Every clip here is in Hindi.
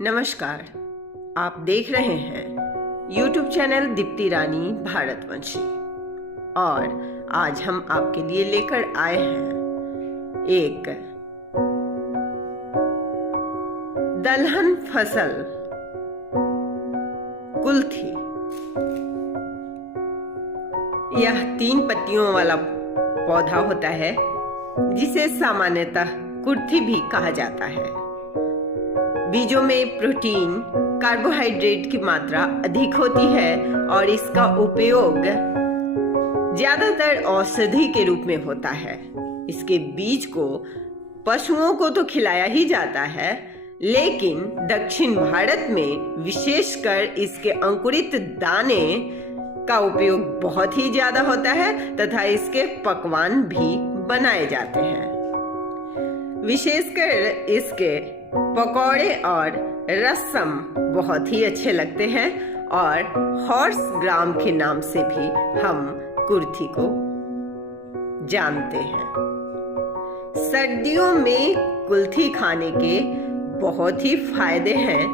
नमस्कार, आप देख रहे हैं YouTube चैनल दीप्ति रानी भारतवंशी और आज हम आपके लिए लेकर आए हैं एक दलहन फसल कुल्थी। यह 3 पत्तियों वाला पौधा होता है जिसे सामान्यतः कुर्थी भी कहा जाता है। बीजों में प्रोटीन, कार्बोहाइड्रेट की मात्रा अधिक होती है और इसका उपयोग ज्यादातर औषधि के रूप में होता है। इसके बीज को पशुओं को तो खिलाया ही जाता है, लेकिन दक्षिण भारत में विशेषकर इसके अंकुरित दाने का उपयोग बहुत ही ज्यादा होता है तथा इसके पकवान भी बनाए जाते हैं। विशेषकर इसके पकौड़े और रसम बहुत ही अच्छे लगते हैं और हॉर्स ग्राम के नाम से भी हम कुर्थी को जानते हैं। सर्दियों में कुल्थी खाने के बहुत ही फायदे हैं,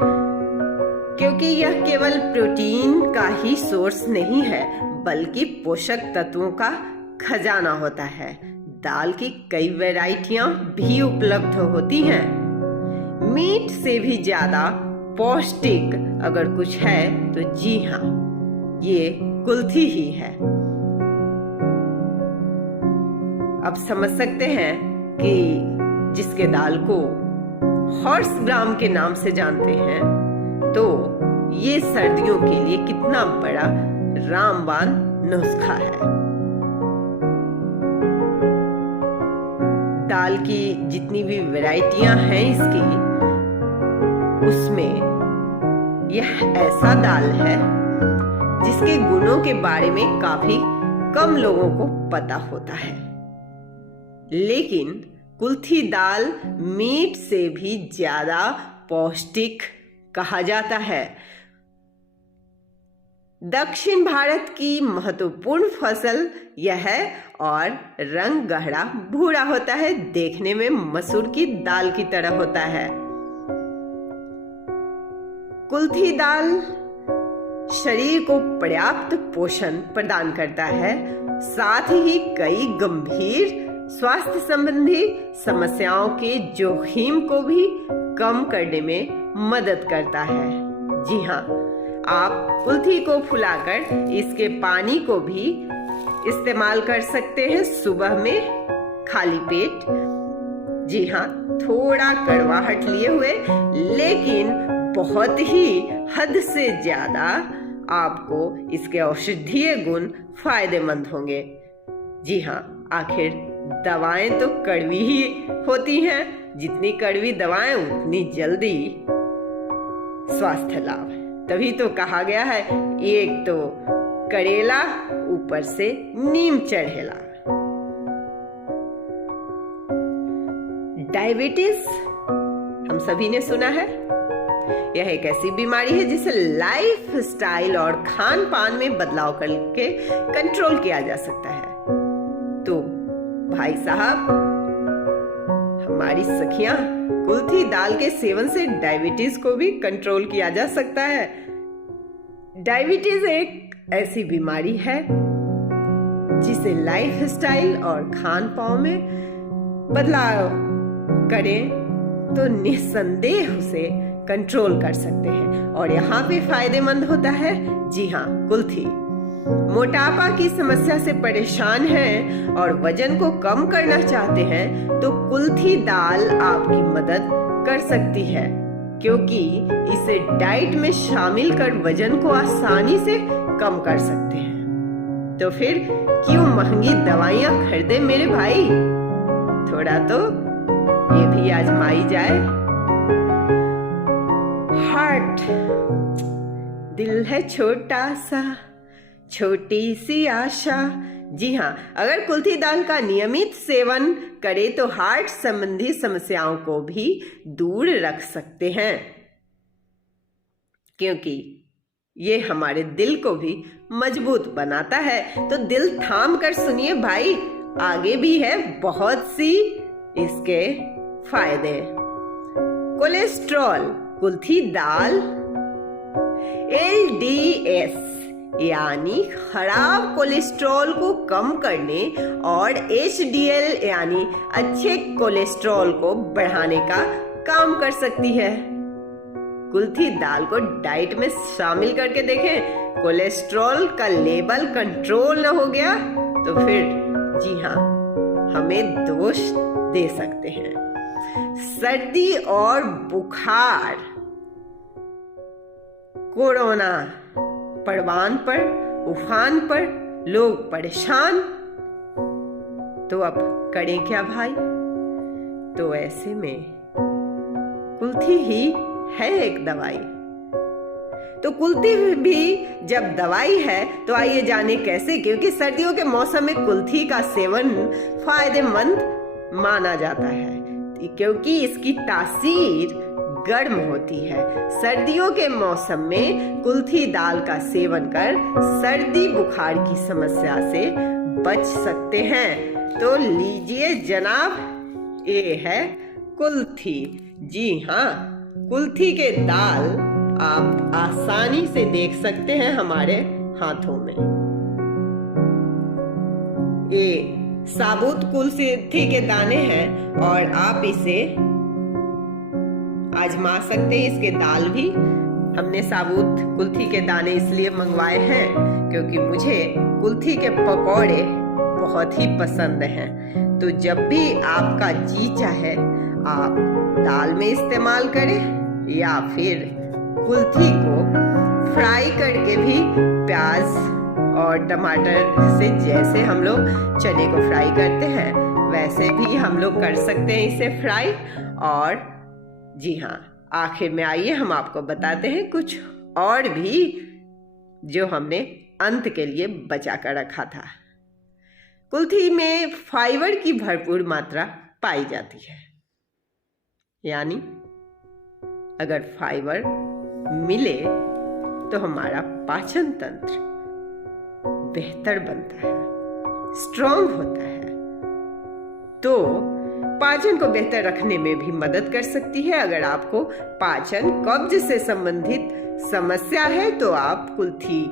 क्योंकि यह केवल प्रोटीन का ही सोर्स नहीं है बल्कि पोषक तत्वों का खजाना होता है। दाल की कई वैरायटियां भी उपलब्ध होती हैं। मीट से भी ज्यादा पौष्टिक अगर कुछ है तो जी हाँ, ये कुल्थी ही है। अब समझ सकते हैं कि जिसके दाल को हॉर्स ग्राम के नाम से जानते हैं, तो ये सर्दियों के लिए कितना बड़ा रामबाण नुस्खा है। दाल की जितनी भी वैरायटियां हैं इसकी, उसमें यह ऐसा दाल है जिसके गुणों के बारे में काफी कम लोगों को पता होता है। लेकिन कुल्थी दाल मीट से भी ज्यादा पौष्टिक कहा जाता है। दक्षिण भारत की महत्वपूर्ण फसल यह है और रंग गहरा भूरा होता है, देखने में मसूर की दाल की तरह होता है। कुल्थी दाल शरीर को पर्याप्त पोषण प्रदान करता है, साथ ही कई गंभीर स्वास्थ्य संबंधी समस्याओं के जोखिम को भी कम करने में मदद करता है। जी हाँ, आप कुल्थी को फुलाकर इसके पानी को भी इस्तेमाल कर सकते हैं सुबह में खाली पेट। जी हाँ, थोड़ा कड़वाहट लिए हुए, लेकिन बहुत ही हद से ज्यादा आपको इसके औषधीय गुण फायदेमंद होंगे। जी हाँ, आखिर दवाएं तो कड़वी ही होती हैं, जितनी कड़वी दवाएं उतनी जल्दी स्वास्थ्य लाभ। तभी तो कहा गया है, एक तो करेला ऊपर से नीम चढ़ेला। डायबिटीज हम सभी ने सुना है। यह एक ऐसी बीमारी है जिसे लाइफ स्टाइल और खान पान में बदलाव करके कंट्रोल किया जा सकता है। तो भाई साहब, हमारी सखियां, कुल्थी दाल के सेवन से डायबिटीज को भी कंट्रोल किया जा सकता है। डायबिटीज एक ऐसी बीमारी है जिसे लाइफ स्टाइल और खान पान में बदलाव करें तो निस्संदेह उसे कंट्रोल कर सकते हैं। और यहाँ पे फायदेमंद होता है, जी हाँ, कुल्थी। मोटापा की समस्या से परेशान हैं और वजन को कम करना चाहते हैं तो कुल्थी दाल आपकी मदद कर सकती है, क्योंकि इसे डाइट में शामिल कर वजन को आसानी से कम कर सकते हैं। तो फिर क्यों महंगी दवाइयां खरीदे मेरे भाई, थोड़ा तो ये भी आजमाई जाए। हार्ट, दिल है छोटा सा, छोटी सी आशा। जी हाँ, अगर कुल्थी दाल का नियमित सेवन करें तो हार्ट संबंधी समस्याओं को भी दूर रख सकते हैं, क्योंकि ये हमारे दिल को भी मजबूत बनाता है। तो दिल थाम कर सुनिए भाई, आगे भी है बहुत सी इसके फायदे। कोलेस्ट्रॉल कुल्थी दाल LDS यानी खराब कोलेस्ट्रॉल को कम करने और HDL यानी अच्छे कोलेस्ट्रॉल को बढ़ाने का काम कर सकती है। कुल्थी दाल को डाइट में शामिल करके देखें, कोलेस्ट्रॉल का लेवल कंट्रोल न हो गया तो फिर जी हाँ, हमें दोष दे सकते हैं। सर्दी और बुखार, कोरोना परवान पर, उफान पर लोग परेशान, तो अब करें क्या भाई? तो ऐसे में कुल्थी ही है एक दवाई। तो कुल्थी भी जब दवाई है तो आइए जाने कैसे। क्योंकि सर्दियों के मौसम में कुल्थी का सेवन फायदेमंद माना जाता है, क्योंकि इसकी तासीर गर्म होती है। सर्दियों के मौसम में कुल्थी दाल का सेवन कर सर्दी बुखार की समस्या से बच सकते हैं। तो लीजिए जनाब, ये है कुल्थी। जी हाँ, कुल्थी के दाल आप आसानी से देख सकते हैं हमारे हाथों में। ये साबुत कुल्थी के दाने हैं और आप इसे आजमा सकते हैं। इसके दाल भी हमने साबुत कुल्थी के दाने इसलिए मंगवाए हैं क्योंकि मुझे कुल्थी के पकौड़े बहुत ही पसंद हैं। तो जब भी आपका जी चाहे आप दाल में इस्तेमाल करें या फिर कुल्थी को फ्राई करके भी प्याज और टमाटर से, जैसे हम लोग चने को फ्राई करते हैं वैसे भी हम लोग कर सकते हैं इसे फ्राई। और जी हाँ, आखिर में आइए हम आपको बताते हैं कुछ और भी जो हमने अंत के लिए बचा कर रखा था। कुल्थी में फाइबर की भरपूर मात्रा पाई जाती है, यानी अगर फाइबर मिले तो हमारा पाचन तंत्र बेहतर बनता है, स्ट्रॉन्ग होता है। तो पाचन को बेहतर रखने में भी मदद कर सकती है। अगर आपको पाचन कब्ज से संबंधित समस्या है तो आप कुल्थी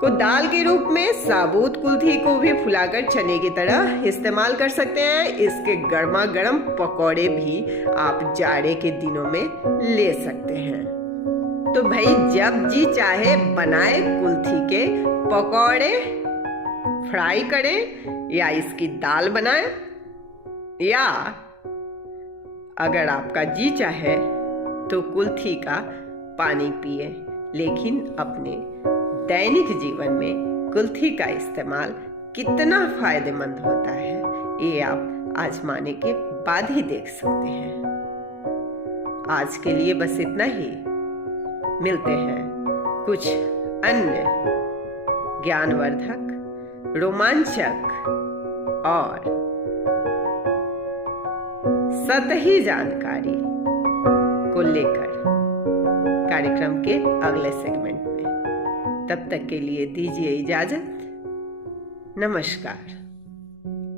को दाल के रूप में, साबुत कुल्थी को भी फुलाकर चने की तरह इस्तेमाल कर सकते हैं। इसके गर्मा गर्म पकौड़े भी आप जाड़े के दिनों में ले सकते हैं। तो भाई जब जी चाहे बनाए कुल्थी के पकौड़े, फ्राई करें या इसकी दाल बनाएं, या अगर आपका जी चाहे तो कुल्थी का पानी पिए। लेकिन अपने दैनिक जीवन में कुल्थी का इस्तेमाल कितना फायदेमंद होता है ये आप आजमाने के बाद ही देख सकते हैं। आज के लिए बस इतना ही। मिलते हैं कुछ अन्य ज्ञानवर्धक, रोमांचक और सतही जानकारी को लेकर कार्यक्रम के अगले सेगमेंट में। तब तक के लिए दीजिए इजाजत। नमस्कार।